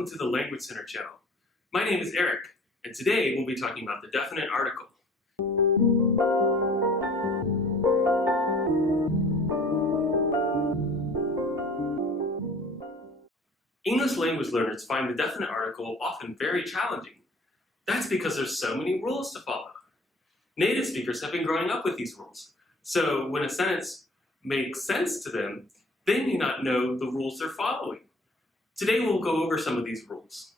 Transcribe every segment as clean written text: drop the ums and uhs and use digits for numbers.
welcome to the Language Center channel. My name is Erik, and today we'll be talking about the definite article. English language learners find the definite article often very challenging. That's because there's so many rules to follow. Native speakers have been growing up with these rules, so when a sentence makes sense to them, they may not know the rules they're following. Today we'll go over some of these rules.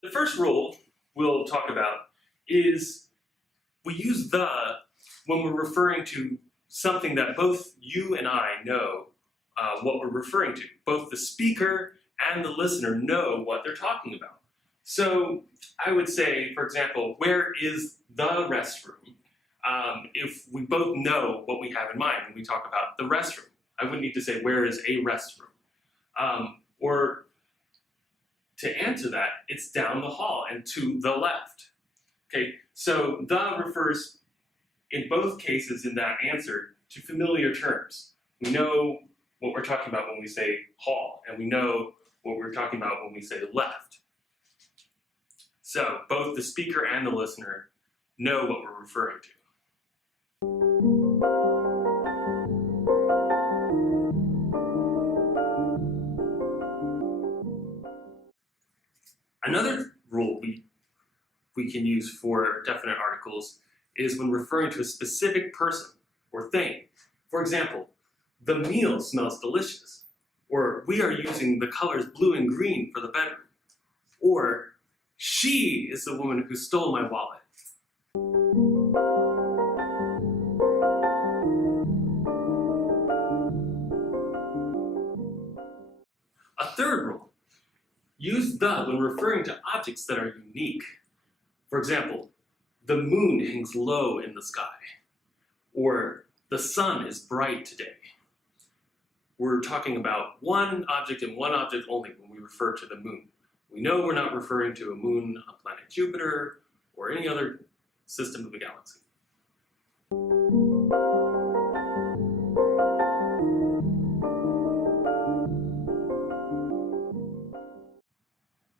The first rule we'll talk about is we use the when we're referring to something that both you and I know what we're referring to. Both the speaker and the listener know what they're talking about. So I would say, for example, where is the restroom? If we both know what we have in mind when we talk about the restroom. I wouldn't need to say, where is a restroom? Or to answer that, it's down the hall and to the left. Okay, so the refers in both cases in that answer to familiar terms. We know what we're talking about when we say hall, and we know what we're talking about when we say left. So both the speaker and the listener know what we're referring to. Another rule we can use for definite articles is when referring to a specific person or thing. For example, the meal smells delicious, or we are using the colors blue and green for the bedroom, or she is the woman who stole my wallet. A third rule, use the when referring to objects that are unique. For example, the moon hangs low in the sky, or the sun is bright today. We're talking about one object and one object only when we refer to the moon. We know we're not referring to a moon on planet Jupiter or any other system of the galaxy.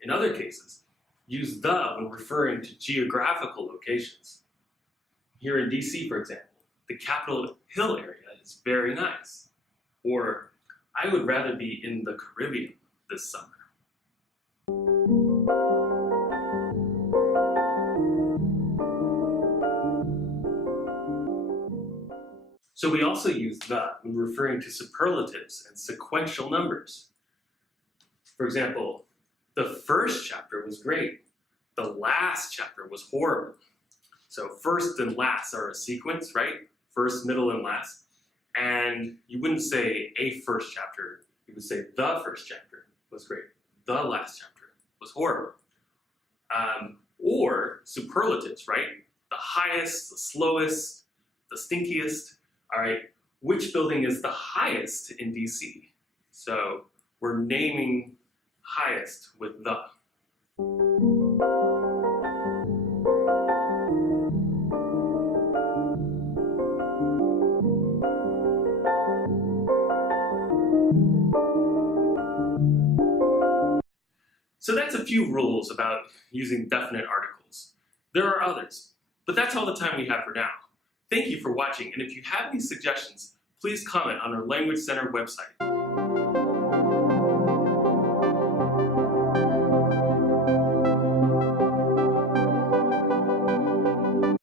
In other cases, use the when referring to geographical locations. Here in DC, for example, the Capitol Hill area is very nice. Or, I would rather be in the Caribbean this summer. So we also use the when referring to superlatives and sequential numbers. For example, the first chapter was great. The last chapter was horrible. So first and last are a sequence, right? First, middle, and last. And you wouldn't say a first chapter, you would say the first chapter was great. The last chapter was horrible. Or superlatives, right? The highest, the slowest, the stinkiest. All right, which building is the highest in DC? So we're naming highest with the. So that's a few rules about using definite articles. There are others, but that's all the time we have for now. Thank you for watching, and if you have any suggestions, please comment on our Language Center website.